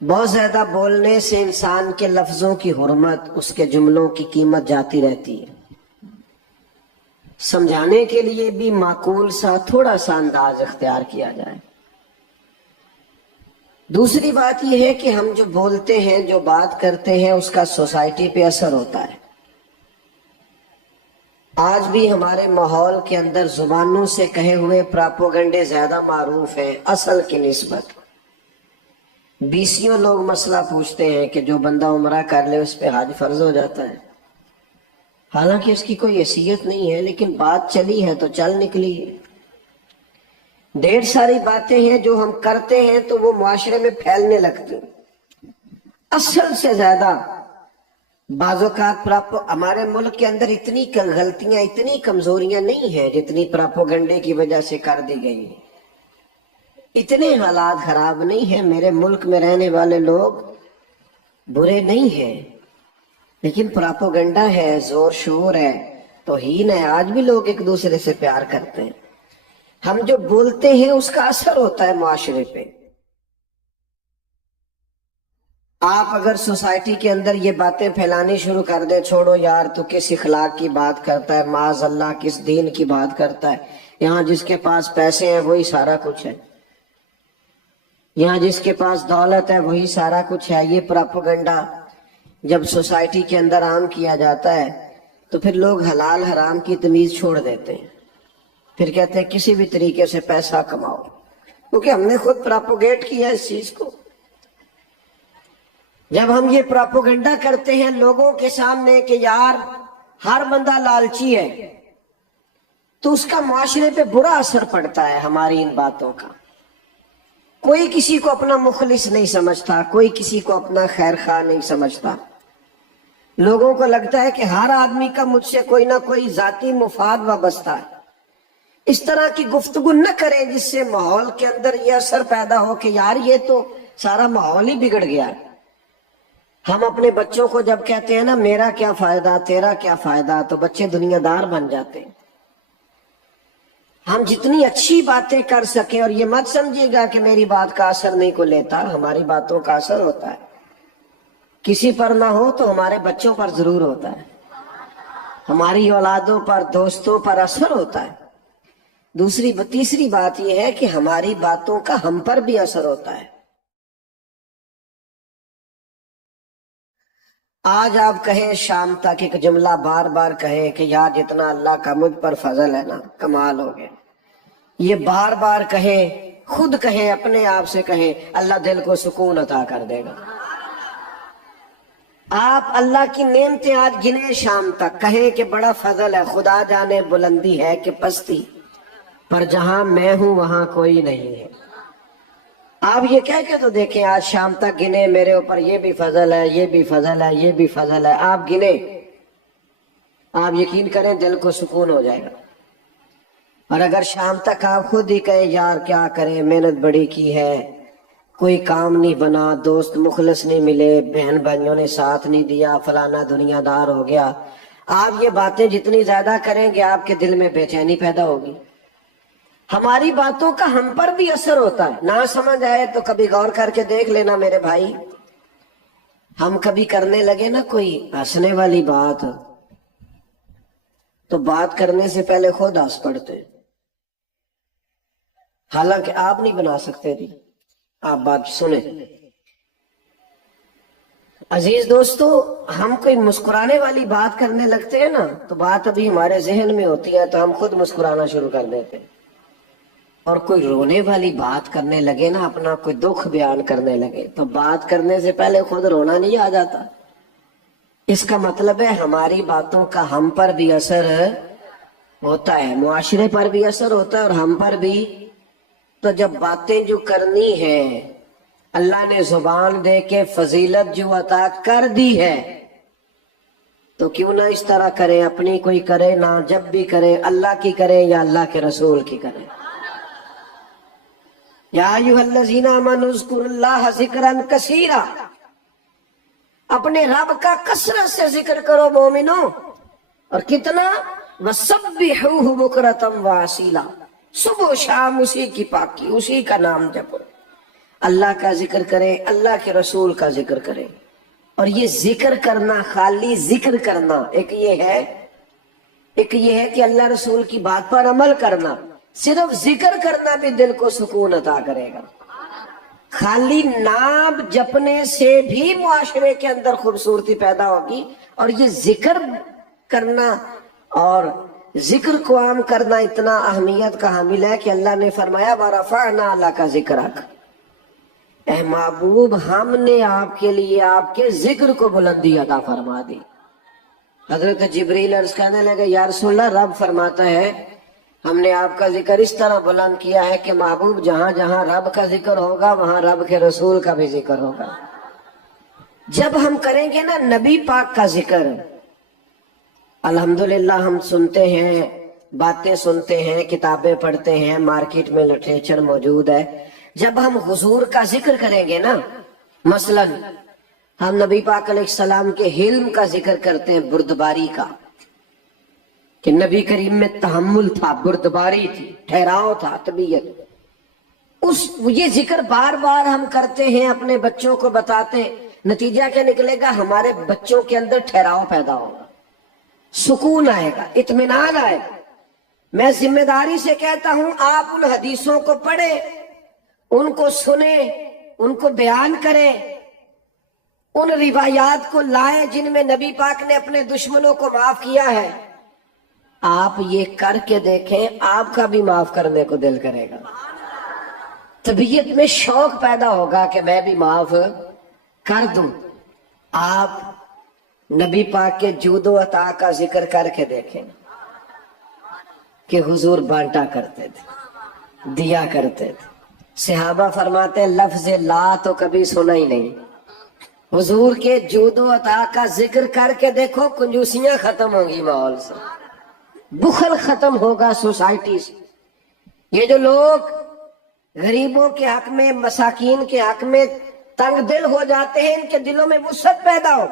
بہت زیادہ بولنے سے انسان کے لفظوں کی حرمت، اس کے جملوں کی قیمت جاتی رہتی ہے۔ سمجھانے کے لیے بھی معقول سا تھوڑا سا انداز اختیار کیا جائے۔ دوسری بات یہ ہے کہ ہم جو بولتے ہیں، جو بات کرتے ہیں، اس کا سوسائٹی پہ اثر ہوتا ہے۔ آج بھی ہمارے ماحول کے اندر زبانوں سے کہے ہوئے پراپوگنڈے زیادہ معروف ہیں اصل کی نسبت۔ بیسیوں لوگ مسئلہ پوچھتے ہیں کہ جو بندہ عمرہ کر لے اس پہ حج فرض ہو جاتا ہے، حالانکہ اس کی کوئی حیثیت نہیں ہے، لیکن بات چلی ہے تو چل نکلی ہے۔ ڈھیر ساری باتیں ہیں جو ہم کرتے ہیں تو وہ معاشرے میں پھیلنے لگتی ہیں۔ اصل سے زیادہ بعض اوقات ہمارے ملک کے اندر اتنی غلطیاں، اتنی کمزوریاں نہیں ہیں جتنی پراپوگنڈے کی وجہ سے کر دی گئی ہیں۔ اتنے حالات خراب نہیں ہیں، میرے ملک میں رہنے والے لوگ برے نہیں ہیں، لیکن پراپوگنڈا ہے، زور شور ہے، توہین ہے۔ آج بھی لوگ ایک دوسرے سے پیار کرتے ہیں۔ ہم جو بولتے ہیں اس کا اثر ہوتا ہے معاشرے پہ۔ آپ اگر سوسائٹی کے اندر یہ باتیں پھیلانی شروع کر دیں، چھوڑو یار تو کس اخلاق کی بات کرتا ہے، معاذ اللہ کس دین کی بات کرتا ہے، یہاں جس کے پاس پیسے ہیں وہی سارا کچھ ہے، یہاں جس کے پاس دولت ہے وہی سارا کچھ ہے، یہ پراپوگنڈا جب سوسائٹی کے اندر عام کیا جاتا ہے تو پھر لوگ حلال حرام کی تمیز چھوڑ دیتے ہیں۔ پھر کہتے ہیں کسی بھی طریقے سے پیسہ کماؤ، کیونکہ ہم نے خود پراپوگیٹ کیا اس چیز کو۔ جب ہم یہ پراپوگنڈا کرتے ہیں لوگوں کے سامنے کہ یار ہر بندہ لالچی ہے، تو اس کا معاشرے پہ برا اثر پڑتا ہے ہماری ان باتوں کا۔ کوئی کسی کو اپنا مخلص نہیں سمجھتا، کوئی کسی کو اپنا خیر خواہ نہیں سمجھتا۔ لوگوں کو لگتا ہے کہ ہر آدمی کا مجھ سے کوئی نہ کوئی ذاتی مفاد وابستہ ہے۔ اس طرح کی گفتگو نہ کریں جس سے ماحول کے اندر یہ اثر پیدا ہو کہ یار یہ تو سارا ماحول ہی بگڑ گیا ہے۔ ہم اپنے بچوں کو جب کہتے ہیں نا میرا کیا فائدہ تیرا کیا فائدہ، تو بچے دنیا دار بن جاتے ہیں۔ ہم جتنی اچھی باتیں کر سکیں، اور یہ مت سمجھیے گا کہ میری بات کا اثر نہیں کو لیتا، ہماری باتوں کا اثر ہوتا ہے۔ کسی پر نہ ہو تو ہمارے بچوں پر ضرور ہوتا ہے، ہماری اولادوں پر، دوستوں پر اثر ہوتا ہے۔ تیسری بات یہ ہے کہ ہماری باتوں کا ہم پر بھی اثر ہوتا ہے۔ آج آپ کہیں شام تک ایک جملہ بار بار کہیں کہ یار جتنا اللہ کا مجھ پر فضل ہے نا کمال ہو گیا، یہ بار بار کہیں، خود کہیں، اپنے آپ سے کہیں، اللہ دل کو سکون عطا کر دے گا۔ آپ اللہ کی نعمتیں آج گنے شام تک، کہیں کہ بڑا فضل ہے، خدا جانے بلندی ہے کہ پستی، پر جہاں میں ہوں وہاں کوئی نہیں ہے۔ آپ یہ کہہ کے تو دیکھیں، آج شام تک گنے میرے اوپر یہ بھی فضل ہے، یہ بھی فضل ہے، یہ بھی فضل ہے، آپ گنے، آپ یقین کریں دل کو سکون ہو جائے گا۔ اور اگر شام تک آپ خود ہی کہیں یار کیا کریں، محنت بڑی کی ہے، کوئی کام نہیں بنا، دوست مخلص نہیں ملے، بہن بھائیوں نے ساتھ نہیں دیا، فلانا دنیا دار ہو گیا، آپ یہ باتیں جتنی زیادہ کریں گے آپ کے دل میں بے چینی پیدا ہوگی۔ ہماری باتوں کا ہم پر بھی اثر ہوتا ہے۔ نہ سمجھ آئے تو کبھی غور کر کے دیکھ لینا میرے بھائی، ہم کبھی کرنے لگے نا کوئی ہنسنے والی بات، تو بات کرنے سے پہلے خود ہنس پڑتے، حالانکہ آپ نہیں بنا سکتے تھی۔ آپ بات سنیں عزیز دوستو، ہم کوئی مسکرانے والی بات کرنے لگتے ہیں نا تو بات ابھی ہمارے ذہن میں ہوتی ہے تو ہم خود مسکرانا شروع کر دیتے ہیں، اور کوئی رونے والی بات کرنے لگے نا، اپنا کوئی دکھ بیان کرنے لگے تو بات کرنے سے پہلے خود رونا نہیں آ جاتا۔ اس کا مطلب ہے ہماری باتوں کا ہم پر بھی اثر ہوتا ہے، معاشرے پر بھی اثر ہوتا ہے اور ہم پر بھی۔ تو جب باتیں جو کرنی ہے، اللہ نے زبان دے کے فضیلت جو عطا کر دی ہے، تو کیوں نہ اس طرح کریں، اپنی کوئی کرے نہ، جب بھی کرے اللہ کی کرے یا اللہ کے رسول کی کرے۔ یا ایھا الذین آمنوا اذکروا اللہ ذکرا کثیرا، اپنے رب کا کثرت سے ذکر کرو مومنو، اور کتنا؟ وسبحوہ بکرۃ واسیلا، صبح و شام اسی کی پاکی، اسی کا نام جپو۔ اللہ کا ذکر کریں، اللہ کے رسول کا ذکر کریں. اور یہ ذکر کرنا، خالی ذکر کرنا، ایک یہ ہے کہ اللہ رسول کی بات پر عمل کرنا. صرف ذکر کرنا بھی دل کو سکون عطا کرے گا. خالی نام جپنے سے بھی معاشرے کے اندر خوبصورتی پیدا ہوگی. اور یہ ذکر کرنا اور ذکر کو عام کرنا اتنا اہمیت کا حامل ہے کہ اللہ نے فرمایا وَرَفَعْنَا لَكَ ذِكْرَكَ، اے محبوب ہم نے آپ کے لیے آپ کے ذکر کو بلندی عطا فرما دی. حضرت جبریل عرض کرنے لگے یا رسول اللہ، رب فرماتا ہے ہم نے آپ کا ذکر اس طرح بلند کیا ہے کہ محبوب جہاں جہاں رب کا ذکر ہوگا وہاں رب کے رسول کا بھی ذکر ہوگا. جب ہم کریں گے نا نبی پاک کا ذکر، الحمدللہ ہم سنتے ہیں، باتیں سنتے ہیں، کتابیں پڑھتے ہیں، مارکیٹ میں لٹریچر موجود ہے. جب ہم حضور کا ذکر کریں گے نا، مثلا ہم نبی پاک علیہ السلام کے حلم کا ذکر کرتے ہیں، بردباری کا، کہ نبی کریم میں تحمل تھا، بردباری تھی، ٹھہراؤ تھا، طبیعت. یہ ذکر بار بار ہم کرتے ہیں، اپنے بچوں کو بتاتے ہیں. نتیجہ کیا نکلے گا؟ ہمارے بچوں کے اندر ٹھہراؤ پیدا ہوگا، سکون آئے گا، اطمینان آئے گا. میں ذمہ داری سے کہتا ہوں آپ ان حدیثوں کو پڑھیں، ان کو سنیں، ان کو بیان کریں، ان روایات کو لائیں جن میں نبی پاک نے اپنے دشمنوں کو معاف کیا ہے. آپ یہ کر کے دیکھیں، آپ کا بھی معاف کرنے کو دل کرے گا. طبیعت میں شوق پیدا ہوگا کہ میں بھی معاف کر دوں. آپ نبی پاک کے جود و عطا کا ذکر کر کے دیکھیں کہ حضور بانٹا کرتے تھے، دیا کرتے تھے. صحابہ فرماتے ہیں لفظ لا تو کبھی سنا ہی نہیں. حضور کے جود و عطا کا ذکر کر کے دیکھو، کنجوسیاں ختم ہوں گی ماحول سے، بخل ختم ہوگا سوسائٹی سے. یہ جو لوگ غریبوں کے حق میں، مساکین کے حق میں تنگ دل ہو جاتے ہیں، ان کے دلوں میں وسعت پیدا ہو.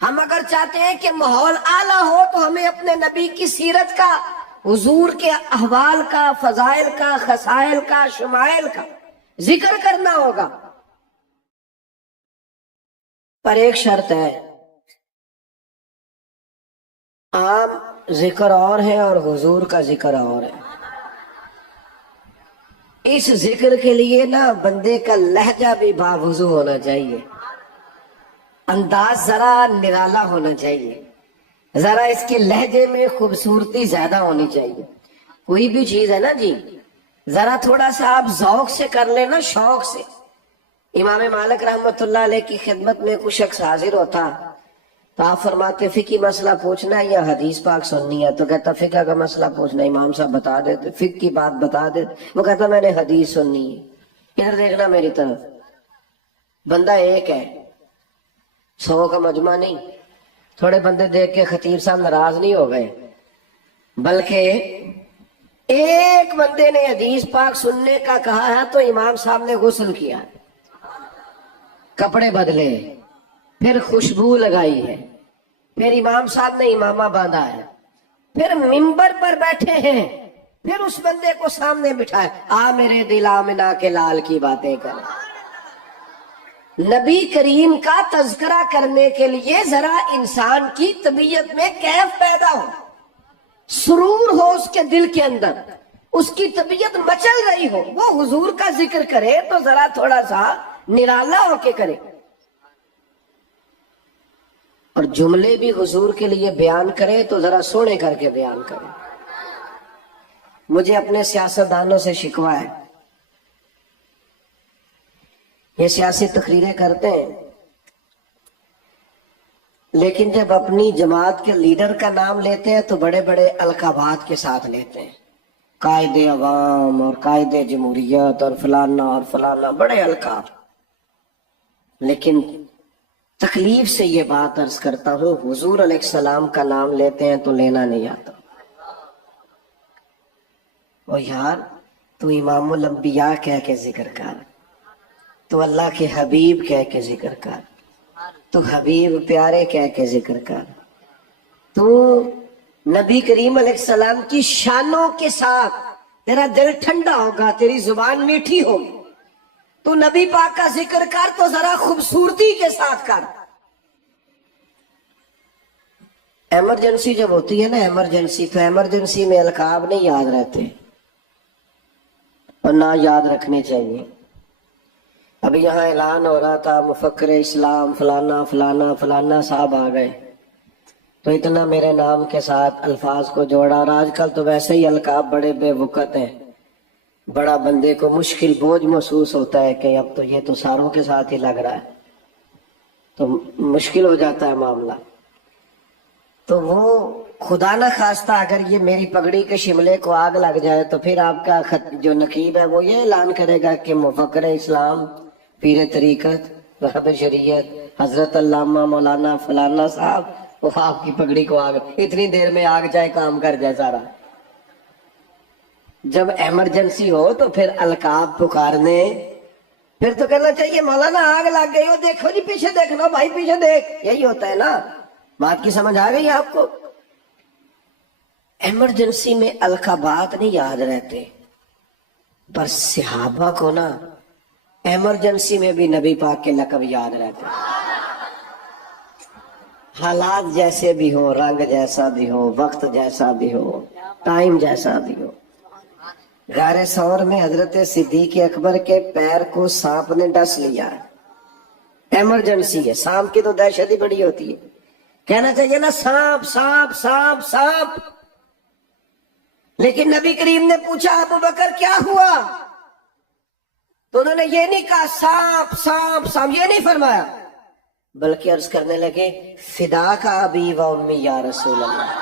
ہم اگر چاہتے ہیں کہ ماحول اعلیٰ ہو تو ہمیں اپنے نبی کی سیرت کا، حضور کے احوال کا، فضائل کا، خصائل کا، شمائل کا ذکر کرنا ہوگا. پر ایک شرط ہے، عام ذکر اور ہے اور حضور کا ذکر اور ہے. اس ذکر کے لیے نا بندے کا لہجہ بھی باوضو ہونا چاہیے، انداز ذرا نرالا ہونا چاہیے، ذرا اس کے لہجے میں خوبصورتی زیادہ ہونی چاہیے. کوئی بھی چیز ہے نا جی، ذرا تھوڑا سا آپ ذوق سے کر لیں نا، شوق سے. امام مالک رحمت اللہ علیہ کی خدمت میں کوئی شخص حاضر ہوتا تو آپ فرماتے فقہی مسئلہ پوچھنا ہے یا حدیث پاک سننی ہے؟ تو کہتا فقہ کا مسئلہ پوچھنا ہے. امام صاحب بتا دیتے، فقہ کی بات بتا دیتے. وہ کہتا میں نے حدیث سننی ہے. ادھر دیکھنا میری طرف، بندہ ایک ہے، 100 کا مجمع نہیں. تھوڑے بندے دیکھ کے خطیب صاحب ناراض نہیں ہو گئے، بلکہ ایک بندے نے حدیث پاک سننے کا کہا ہے تو امام صاحب نے غسل کیا، کپڑے بدلے، پھر خوشبو لگائی ہے، پھر امام صاحب نے امامہ باندھا ہے، پھر منبر پر بیٹھے ہیں، پھر اس بندے کو سامنے بٹھائے، آ میرے دل آمنہ کے لال کی باتیں کر. نبی کریم کا تذکرہ کرنے کے لیے ذرا انسان کی طبیعت میں کیف پیدا ہو، سرور ہو اس کے دل کے اندر، اس کی طبیعت مچل رہی ہو، وہ حضور کا ذکر کرے تو ذرا تھوڑا سا نرالا ہو کے کرے، اور جملے بھی حضور کے لیے بیان کرے تو ذرا سونے کر کے بیان کرے. مجھے اپنے سیاستدانوں سے شکوہ ہے، یہ سیاسی تقریریں کرتے ہیں لیکن جب اپنی جماعت کے لیڈر کا نام لیتے ہیں تو بڑے بڑے القابات کے ساتھ لیتے ہیں، قائد عوام اور قائد جمہوریت اور فلانا اور فلانا، بڑے القاب. لیکن تکلیف سے یہ بات عرض کرتا ہوں، حضور علیہ السلام کا نام لیتے ہیں تو لینا نہیں آتا. او یار تو امام الانبیاء کہہ کے ذکر کر، تو اللہ کے حبیب کہہ کے ذکر کر، تو حبیب پیارے کہہ کے ذکر کر، تو نبی کریم علیہ السلام کی شانوں کے ساتھ تیرا دل ٹھنڈا ہوگا، تیری زبان میٹھی ہوگی. تو نبی پاک کا ذکر کر تو ذرا خوبصورتی کے ساتھ کر. ایمرجنسی جب ہوتی ہے نا ایمرجنسی، تو ایمرجنسی میں القاب نہیں یاد رہتے اور نہ یاد رکھنے چاہیے. ابھی یہاں اعلان ہو رہا تھا مفکر اسلام فلانا فلانا فلانا صاحب آ گئے، تو اتنا میرے نام کے ساتھ الفاظ کو جوڑا. اور آج کل تو ویسے ہی القاب بڑے بے وقت ہیں، بڑا بندے کو مشکل بوجھ محسوس ہوتا ہے کہ اب تو یہ تو ساروں کے ساتھ ہی لگ رہا ہے، تو مشکل ہو جاتا ہے معاملہ. تو وہ خدا نہ خواستہ اگر یہ میری پگڑی کے شملے کو آگ لگ جائے تو پھر آپ کا جو نقیب ہے وہ یہ اعلان کرے گا کہ مفکر اسلام پیر طریقت رہب شریعت حضرت علامہ مولانا فلانا صاحب وہ آپ کی پگڑی کو آگ، اتنی دیر میں آگ جائے کام کر جائے سارا. جب ایمرجنسی ہو تو پھر القاب پکارنے، پھر تو کہنا چاہیے مولانا آگ لگ گئی ہو، دیکھو جی پیچھے دیکھنا بھائی پیچھے دیکھ، یہی ہوتا ہے نا. بات کی سمجھ آ گئی آپ کو؟ ایمرجنسی میں القابات نہیں یاد رہتے، پر صحابہ کو نا ایمرجنسی میں بھی نبی پاک کے لقب یاد رہتے. حالات جیسے بھی ہو، رنگ جیسا بھی ہو، وقت جیسا بھی ہو، ٹائم جیسا بھی ہو. غار ثور میں حضرت صدیق اکبر کے پیر کو سانپ نے ڈس لیا، ایمرجنسی ہے. سانپ کی تو دہشت ہی بڑی ہوتی ہے، کہنا چاہیے نا سانپ سانپ سانپ سانپ. لیکن نبی کریم نے پوچھا ابو بکر کیا ہوا، تو انہوں نے یہ نہیں کہا سانپ سانپ سانپ، یہ نہیں فرمایا، بلکہ عرض کرنے لگے فدا کا ابی و امی یا رسول اللہ،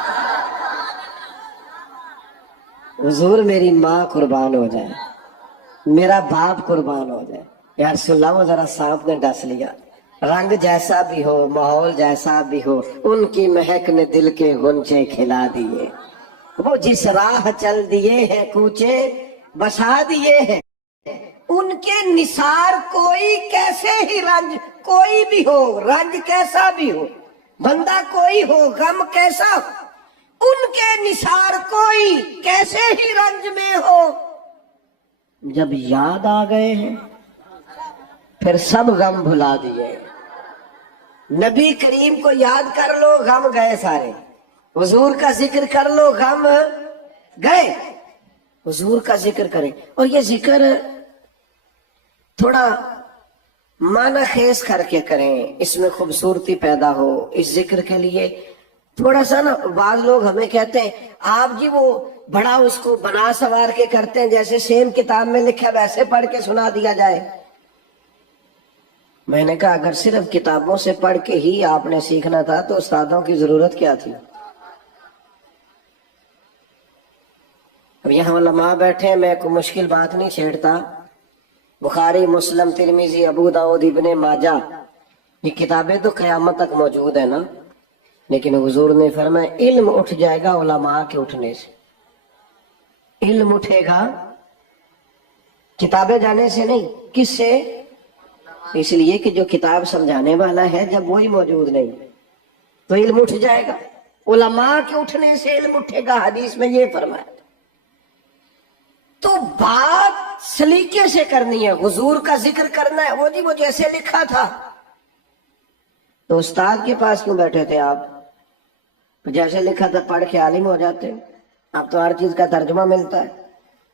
حضور میری ماں قربان ہو جائے، میرا باپ قربان ہو جائے. یا رسول اللہ وہ ذرا سانپ نے ڈس لیا. رنگ جیسا بھی ہو، ماحول جیسا بھی ہو، ان کی مہک نے دل کے غنچے کھلا دیے. وہ جس راہ چل دیے ہیں کوچے بسا دیے ہیں، ان کے نثار کوئی کیسے ہی رنج کوئی بھی ہو، رنج کیسا بھی ہو، بندہ کوئی ہو، غم کیسا ہو، ان کے نثار کوئی کیسے ہی رنج میں ہو، جب یاد آ گئے ہیں پھر سب غم بھلا دیے. نبی کریم کو یاد کر لو غم گئے سارے، حضور کا ذکر کر لو غم گئے. حضور کا ذکر کریں، اور یہ ذکر تھوڑا معنی خیز کر کے کریں، اس میں خوبصورتی پیدا ہو. اس ذکر کے لیے تھوڑا سا نا، بعض لوگ ہمیں کہتے ہیں آپ جی وہ بڑا اس کو بنا سوار کے کرتے ہیں، جیسے سیم کتاب میں لکھا ویسے پڑھ کے سنا دیا جائے. میں نے کہا اگر صرف کتابوں سے پڑھ کے ہی آپ نے سیکھنا تھا تو استادوں کی ضرورت کیا تھی. اب یہاں علماء بیٹھے ہیں، میں کوئی مشکل بات نہیں چھیڑتا. بخاری مسلم ترمذی ابو داؤد ابن ماجہ یہ کتابیں تو قیامت تک موجود ہیں نا، لیکن حضور نے فرمایا علم اٹھ جائے گا علماء کے اٹھنے سے. علم اٹھے گا کتابیں جانے سے نہیں، کس سے؟ اس لیے کہ جو کتاب سمجھانے والا ہے جب وہی موجود نہیں تو علم اٹھ جائے گا. علماء کے اٹھنے سے علم اٹھے گا، حدیث میں یہ فرمایا. تو بات سلیقے سے کرنی ہے، حضور کا ذکر کرنا ہے. وہ جی وہ جیسے لکھا تھا، تو استاد کے پاس کیوں بیٹھے تھے آپ؟ جیسے لکھا تھا پڑھ کے عالم ہو جاتے. اب تو ہر چیز کا ترجمہ ملتا ہے.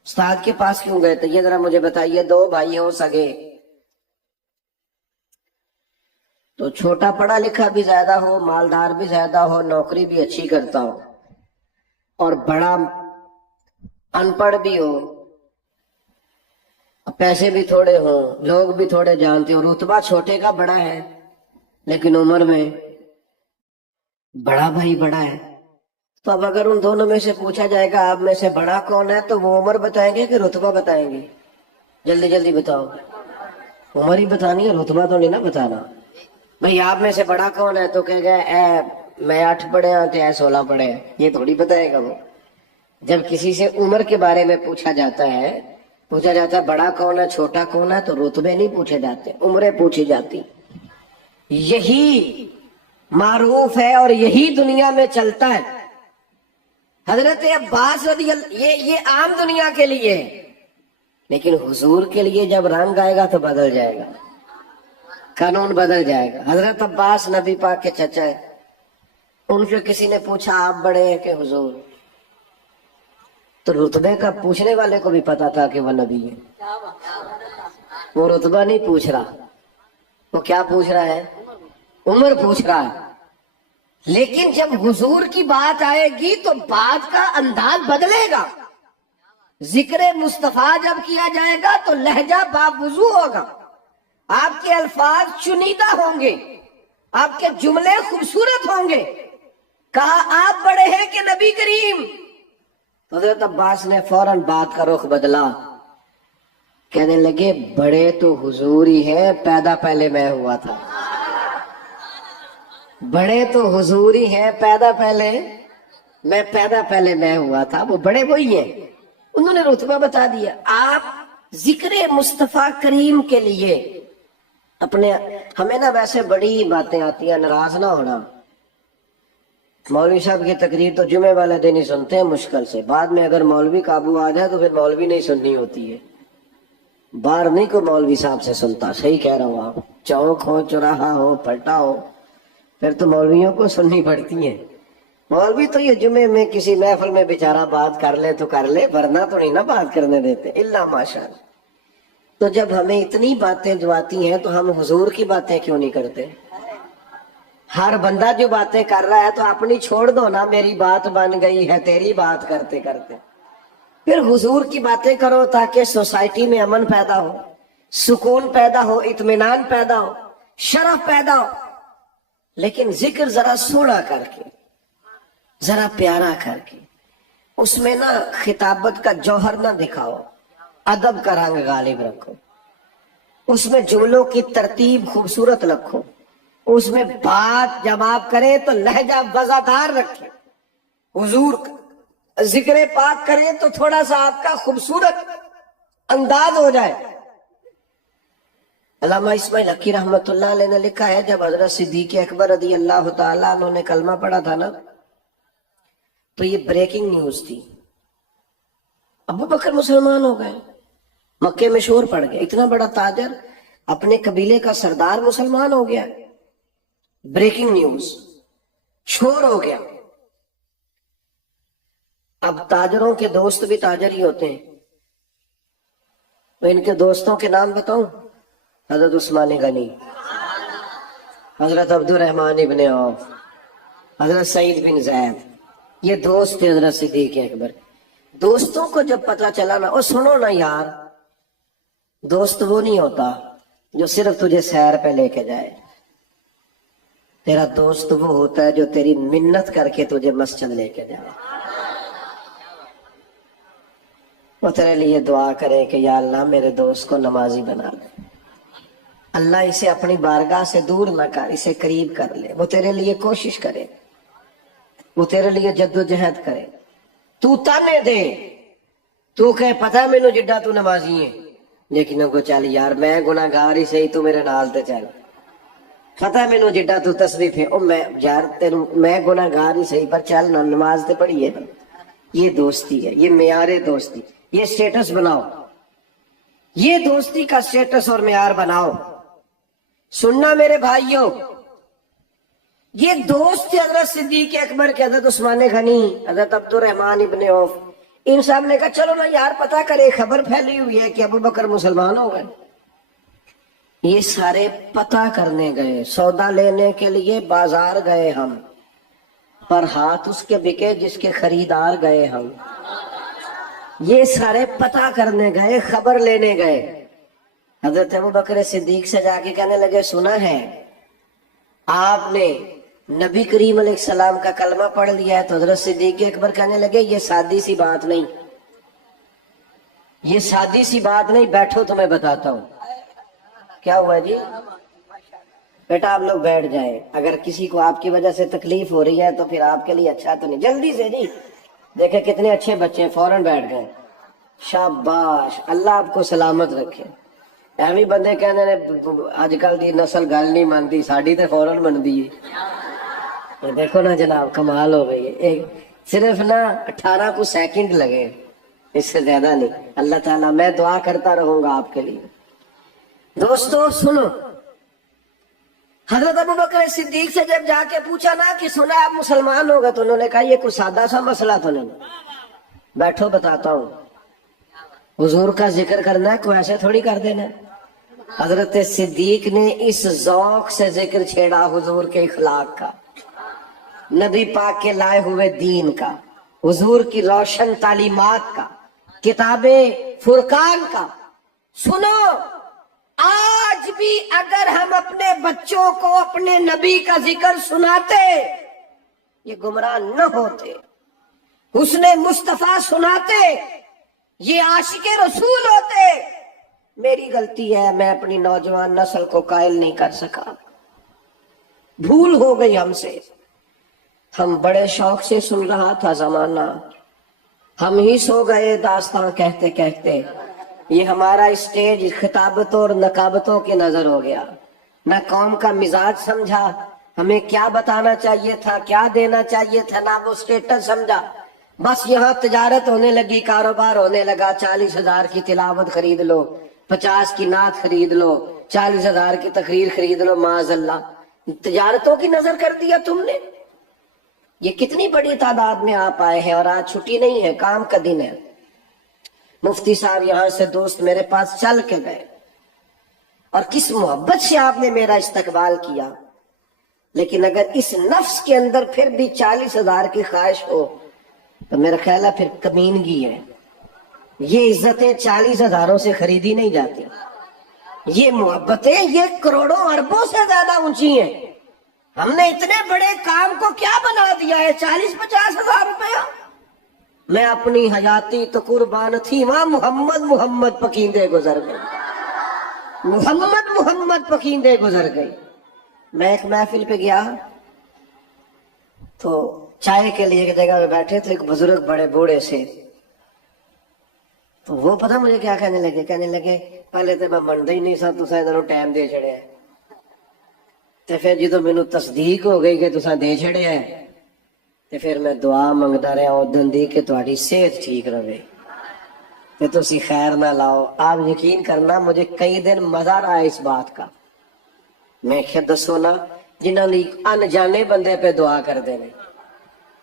استاد کے پاس کیوں گئے تھے یہ ذرا مجھے بتائیے. دو بھائی ہو سگے، تو چھوٹا پڑھا لکھا بھی زیادہ ہو، مالدار بھی زیادہ ہو، نوکری بھی اچھی کرتا ہو، اور بڑا ان پڑھ بھی ہو، پیسے بھی تھوڑے ہوں، لوگ بھی تھوڑے جانتے ہو، رتبہ چھوٹے کا بڑا ہے لیکن عمر میں بڑا بھائی بڑا ہے. تو اب اگر ان دونوں میں سے پوچھا جائے گا آپ میں سے بڑا کون ہے، تو وہ عمر بتائیں گے کہ رتبہ بتائیں گے؟ جلدی جلدی بتاؤ. عمر ہی بتانی ہے، رتبہ تو نہیں نا بتانا. بھئی آپ میں سے بڑا کون ہے تو کہے گا اے میں 8 پڑھے ہیں تو اے 16 پڑھے ہیں، یہ تھوڑی بتائے گا وہ. جب کسی سے عمر کے بارے میں پوچھا جاتا ہے بڑا کون ہے چھوٹا کون ہے، تو رتبے نہیں پوچھے جاتے، عمریں پوچھی جاتی. یہی معروف ہے اور یہی دنیا میں چلتا ہے. حضرت عباس رضی اللہ، یہ عام دنیا کے لیے ہے. لیکن حضور کے لیے جب رنگ آئے گا تو بدل جائے گا، قانون بدل جائے گا۔ حضرت عباس نبی پاک کے چچا ہے، ان سے کسی نے پوچھا آپ بڑے ہیں کہ حضور؟ تو رتبے کا پوچھنے والے کو بھی پتا تھا کہ وہ نبی ہے، وہ رتبہ نہیں پوچھ رہا، وہ کیا پوچھ رہا ہے؟ عمر پوچھ رہا ہے۔ لیکن جب حضور کی بات آئے گی تو بات کا انداز بدلے گا۔ ذکر مصطفیٰ جب کیا جائے گا تو لہجہ باوضو ہوگا، آپ کے الفاظ چنیدہ ہوں گے، آپ کے جملے خوبصورت ہوں گے۔ کہا آپ بڑے ہیں کہ نبی کریم؟ حضرت عباس نے فوراً بات کا رخ بدلا، کہنے لگے بڑے تو حضور ہی ہے، پیدا پہلے میں ہوا تھا۔ بڑے تو حضور ہی ہیں، پیدا پہلے میں ہوا تھا، وہ بڑے وہی ہیں۔ انہوں نے رتبہ بتا دیا۔ آپ ذکر مصطفیٰ کریم کے لیے اپنے، ہمیں نا ویسے بڑی باتیں آتی ہیں، ناراض نہ ہونا۔ مولوی صاحب کی تقریر تو جمعے والے دن ہی سنتے ہیں مشکل سے، بعد میں اگر مولوی قابو آ جائے تو پھر مولوی نہیں سننی ہوتی ہے، باہر نہیں کوئی مولوی صاحب سے سنتا۔ صحیح کہہ رہا ہوں، آپ چوک ہو، چوراہا ہو، پلٹا ہو، پھر تو مولویوں کو سننی پڑتی ہے۔ مولوی تو یہ جمعے میں کسی محفل میں بیچارہ بات کر لے تو کر لے، ورنہ تو نہیں نا بات کرنے دیتے، الا ماشاءاللہ۔ تو جب ہمیں اتنی باتیں جو آتی ہیں تو ہم حضور کی باتیں کیوں نہیں کرتے؟ ہر بندہ جو باتیں کر رہا ہے تو اپنی چھوڑ دو نا، میری بات بن گئی ہے تیری بات کرتے کرتے۔ پھر حضور کی باتیں کرو تاکہ سوسائٹی میں امن پیدا ہو، سکون پیدا ہو، اطمینان پیدا ہو، شرف پیدا ہو۔ لیکن ذکر ذرا سوڑا کر کے، ذرا پیارا کر کے، اس میں نا خطابت کا جوہر نہ دکھاؤ، ادب کا رنگ غالب رکھو، اس میں جملوں کی ترتیب خوبصورت رکھو، اس میں بات جب آپ کریں تو لہجہ وزادار رکھیں، حضور ذکر پاک کریں تو تھوڑا سا آپ کا خوبصورت انداز ہو جائے۔ علامہ اسماعیل حقی رحمت اللہ علیہ نے لکھا ہے، جب حضرت صدیق اکبر رضی اللہ تعالیٰ عنہ نے کلمہ پڑھا تھا نا تو یہ بریکنگ نیوز تھی، ابو بکر مسلمان ہو گئے، مکے میں شور پڑ گیا، اتنا بڑا تاجر اپنے قبیلے کا سردار مسلمان ہو گیا، بریکنگ نیوز، شور ہو گیا۔ اب تاجروں کے دوست بھی تاجر ہی ہوتے ہیں، تو ان کے دوستوں کے نام بتاؤں؟ حضرت عثمان غنی، حضرت عبد الرحمن ابن عوف، حضرت سعید بن زید، یہ دوست تھے حضرت صدیق اکبر۔ دوستوں کو جب پتا چلا نا، اور سنو نا یار، دوست وہ نہیں ہوتا جو صرف تجھے سیر پہ لے کے جائے، تیرا دوست وہ ہوتا ہے جو تیری منت کر کے تجھے مسجد لے کے جائے، وہ تیرے لیے دعا کرے کہ یا اللہ میرے دوست کو نمازی بنا لے، اللہ اسے اپنی بارگاہ سے دور نہ کر، اسے قریب کر لے، وہ تیرے لیے کوشش کرے، وہ تیرے لیے جد و جہد کرے، تو تانے دے، تو کہے پتہ مینوں جڈا تو نمازی ہے، لیکن کو چل یار میں گناہ گار ہی صحیح، تو میرے نال تے چل، پتہ مینوں جڈا تو تصویف ہے، او میں یار تینوں میں گناہ گار ہی صحیح پر چل نہ نماز تے پڑھی ہے۔ یہ دوستی ہے، یہ معیار دوستی، یہ سٹیٹس بناؤ، یہ دوستی کا سٹیٹس اور معیار بناؤ۔ سننا میرے بھائیوں، یہ دوست تھے حضرت صدیق اکبر کے، حضرت عثمان غنی، حضرت عبد الرحمن ابن عوف۔ ان صاحب نے کہا چلو نا یار پتہ کرے، خبر پھیلی ہوئی ہے کہ ابو بکر مسلمان ہو گئے۔ یہ سارے پتہ کرنے گئے، سودا لینے کے لیے بازار گئے ہم، پر ہاتھ اس کے بکے جس کے خریدار گئے ہم۔ یہ سارے پتہ کرنے گئے، خبر لینے گئے۔ حضرت ابو بکر صدیق سے جا کے کہنے لگے سنا ہے آپ نے نبی کریم علیہ السلام کا کلمہ پڑھ لیا ہے؟ تو حضرت صدیق اکبر کہنے لگے یہ سادی سی بات نہیں، یہ سادی سی بات نہیں، بیٹھو تمہیں بتاتا ہوں۔ کیا ہوا جی؟ بیٹا آپ لوگ بیٹھ جائیں، اگر کسی کو آپ کی وجہ سے تکلیف ہو رہی ہے تو پھر آپ کے لیے اچھا تو نہیں، جلدی سے جی، دیکھیں کتنے اچھے بچے ہیں، فوراً بیٹھ گئے، شاباش، اللہ آپ کو سلامت رکھے۔ ایویں بندے کہنے نے اج کل دی نسل گل نہیں مانتی، ساڈی تے فوراً منتی ہے۔ دیکھو نا جناب، کمال ہو گئی ہے، صرف نا 18 کو سیکنڈ لگے، اس سے زیادہ نہیں. اللہ تعالیٰ میں دعا کرتا رہوں گا آپ کے لیے. دوستو سنو, حضرت ابوبکر صدیق سے جب جا کے پوچھا نا کہ سنا آپ مسلمان ہوگا, تو انہوں نے کہا یہ کوئی سادہ سا مسئلہ تو نہیں, بیٹھو بتاتا ہوں. حضور کا ذکر کرنا ہے, کوئی ایسے تھوڑی کر دینا. حضرت صدیق نے اس ذوق سے ذکر چھیڑا حضور کے اخلاق کا, نبی پاک کے لائے ہوئے دین کا, حضور کی روشن تعلیمات کا, کتاب فرقان کا. سنو, آج بھی اگر ہم اپنے بچوں کو اپنے نبی کا ذکر سناتے, یہ گمراہ نہ ہوتے. حسن مصطفیٰ سناتے, یہ عاشق رسول ہوتے. میری غلطی ہے, میں اپنی نوجوان نسل کو قائل نہیں کر سکا, بھول ہو گئی ہم سے. ہم بڑے شوق سے سن رہا تھا زمانہ, ہم ہی سو گئے داستان کہتے کہتے. یہ ہمارا اسٹیج خطابتوں اور نقابتوں کی نظر ہو گیا. نہ قوم کا مزاج سمجھا, ہمیں کیا بتانا چاہیے تھا, کیا دینا چاہیے تھا, نہ وہ اسٹیٹس سمجھا. بس یہاں تجارت ہونے لگی, کاروبار ہونے لگا. 40,000 کی تلاوت خرید لو, 50 کی نعت خرید لو, 40,000 کی تقریر خرید لو. معاذ اللہ, تجارتوں کی نظر کر دیا تم نے. یہ کتنی بڑی تعداد میں آپ آئے ہیں, اور آج چھٹی نہیں ہے, کام کا دن ہے. مفتی صاحب یہاں سے دوست میرے پاس چل کے گئے, اور کس محبت سے آپ نے میرا استقبال کیا. لیکن اگر اس نفس کے اندر پھر بھی 40,000 کی خواہش ہو, تو میرا خیال ہے پھر کمینگی ہے. یہ عزتیں 40,000 سے خریدی نہیں جاتی. یہ محبتیں یہ کروڑوں اربوں سے زیادہ اونچی ہیں. ہم نے اتنے بڑے کام کو کیا بنا دیا ہے 40-50 ہزار روپیہ. میں اپنی حیاتی تو قربان تھی, وہاں محمد محمد پکیندے گزر گئے, محمد محمد پکیندے گزر گئے. میں ایک محفل پہ گیا, تو چائے کے لیے ایک جگہ پہ بیٹھے تھے, ایک بزرگ بڑے بوڑھے سے. تو وہ پتہ مجھے کیا کہنے لگے پہلے تو میں منتا ہی نہیں سا, تساں ادھروں ٹائم دے چھڑے ہے, تے پھر جدو مینوں تصدیق ہو گئی کہ تساں دے چھڑے ہے, تے پھر میں دعا منگدا رہا اودن دی کہ تہاڈی صحت ٹھیک رہے, تے تسی خیر نہ لاؤ. آپ یقین کرنا مجھے کئی دن مزہ رہا ہے اس بات کا. میں کہ دسو نا, جنہاں نے انجانے بندے پہ دعا کر دینے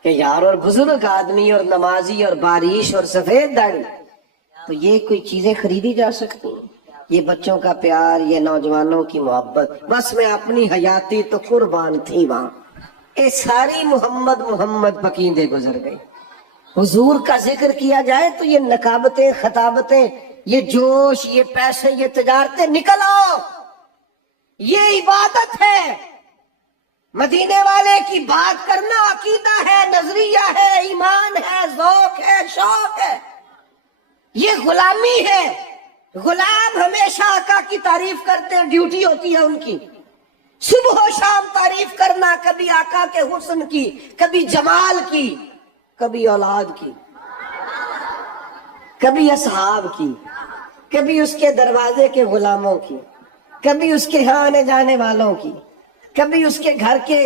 کہ یار, اور بزرگ آدمی اور نمازی اور بارش اور سفید داڑھی, تو یہ کوئی چیزیں خریدی جا سکتی ہیں؟ یہ بچوں کا پیار, یہ نوجوانوں کی محبت. بس میں اپنی حیاتی تو قربان تھی وہاں, یہ ساری محمد محمد پکیندے گزر گئی. حضور کا ذکر کیا جائے تو یہ نقابتیں, خطابتیں, یہ جوش, یہ پیسے, یہ تجارتیں نکل آؤ. یہ عبادت ہے. مدینے والے کی بات کرنا عقیدہ ہے, نظریہ ہے, ایمان ہے, ذوق ہے, شوق ہے. یہ غلامی ہے. غلام ہمیشہ آقا کی تعریف کرتے ہیں, ڈیوٹی ہوتی ہے ان کی, صبح و شام تعریف کرنا, کبھی آقا کے حسن کی, کبھی جمال کی, کبھی اولاد کی, کبھی اصحاب کی, کبھی اس کے دروازے کے غلاموں کی, کبھی اس کے ہاں آنے جانے والوں کی, کبھی اس کے گھر کے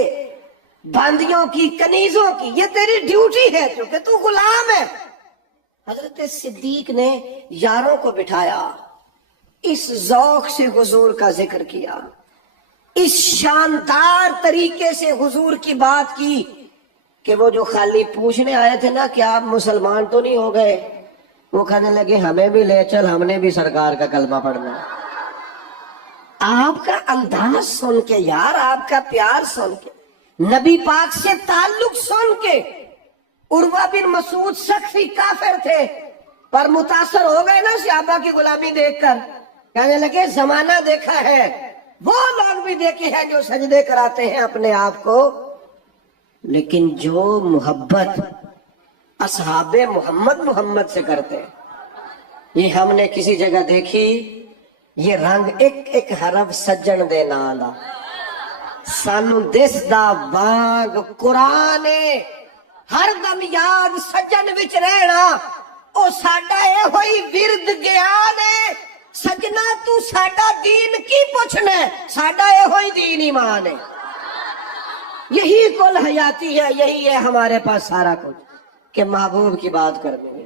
باندیوں کی, کنیزوں کی. یہ تیری ڈیوٹی ہے کیونکہ تو غلام ہے. حضرت صدیق نے یاروں کو بٹھایا, اس ذوق سے حضور کا ذکر کیا, اس شاندار طریقے سے حضور کی بات کی کہ وہ جو خالی پوچھنے آئے تھے نا کہ آپ مسلمان تو نہیں ہو گئے, وہ کہنے لگے ہمیں بھی لے چل, ہم نے بھی سرکار کا کلمہ پڑھنا. آپ کا انداز سن کے یار, آپ کا پیار سن کے, نبی پاک سے تعلق سن کے. عروہ بن مسعود سخی کافر تھے, پر متاثر ہو گئے نا صحابہ کی غلامی دیکھ کر. کہنے لگے زمانہ دیکھا ہے, وہ لوگ بھی دیکھے ہیں جو سجدے کراتے ہیں اپنے آپ کو, لیکن جو محبت اصحاب محمد محمد سے کرتے ہیں, یہ ہم نے کسی جگہ دیکھی. یہ رنگ ایک ایک حرف سجن دے نام دا, سانو دس دا وانگ قرآن ہر دم یاد سجن وچ رہنا, او ساڈا اے ہوئی ورد گیان ہے. سجنا تو ساڈا دین کی پوچھنا ہے, ساڈا اے ہوئی دین ایمان ہے. یہی کل حیاتی ہے, یہی ہے ہمارے پاس سارا کچھ کہ محبوب کی بات کرنی ہے.